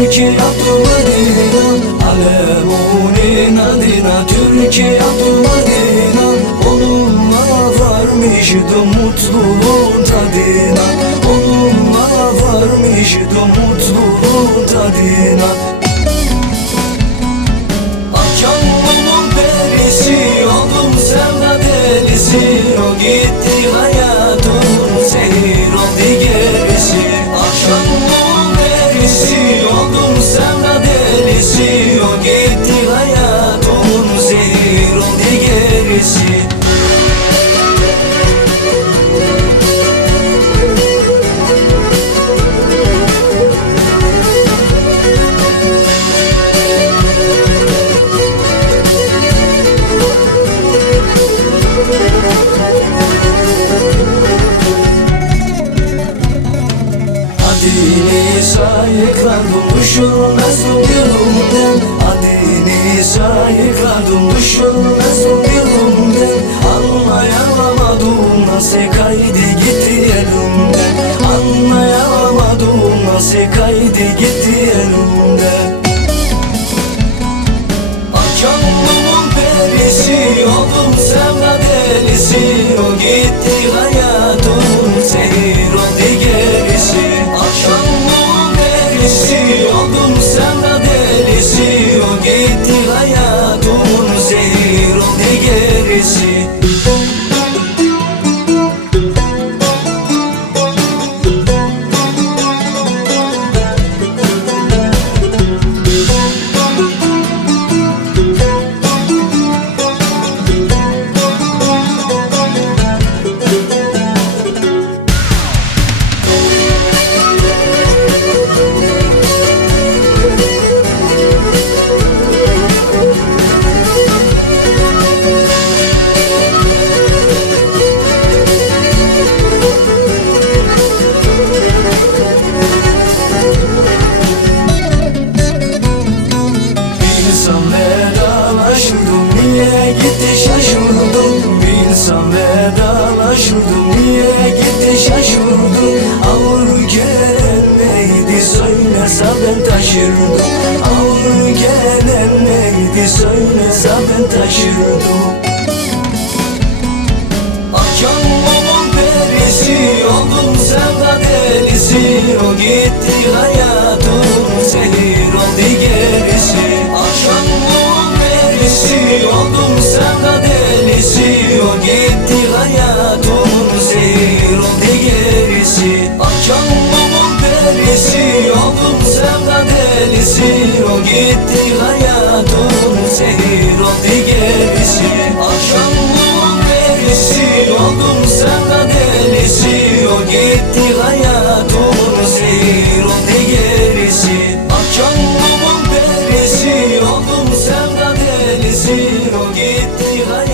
Türkiye Madina Alemunin adına Türkiye Madina Onunla varmıştım mutluluğun tadına Onunla varmıştım mutluluğun tadına gerisi Adini sayıkladım düşürmezdim dilimden Adini sayıkladım düşürmezdim dilimden nasıl kaydı gitti elimden Akşam mumun perisi oldum sevda delisi. O gitti hayatım seyir oldu gerisi. Akşam mumun perisi oldum sevda delisi. O gitti hayatım seyir oldu gerisi gitti şaşırdım. İnsan vedalaşırdım. Niye gitti şaşırdım? Ağır gelen neydi söylese ben taşırdım. Ağır gelen neydi söylese ben taşırdım. Akşam mumun perisi oldum sevda delisi. O gitti hayatım seyir oldu gerisi. Akşam mumun perisi oldum oldu gelişi Akşamın derisi oldum sana delisi. O gitti hayatımın zehir oldu gelişi Akşamın derisi oldum sana delisi. O gitti hayatımın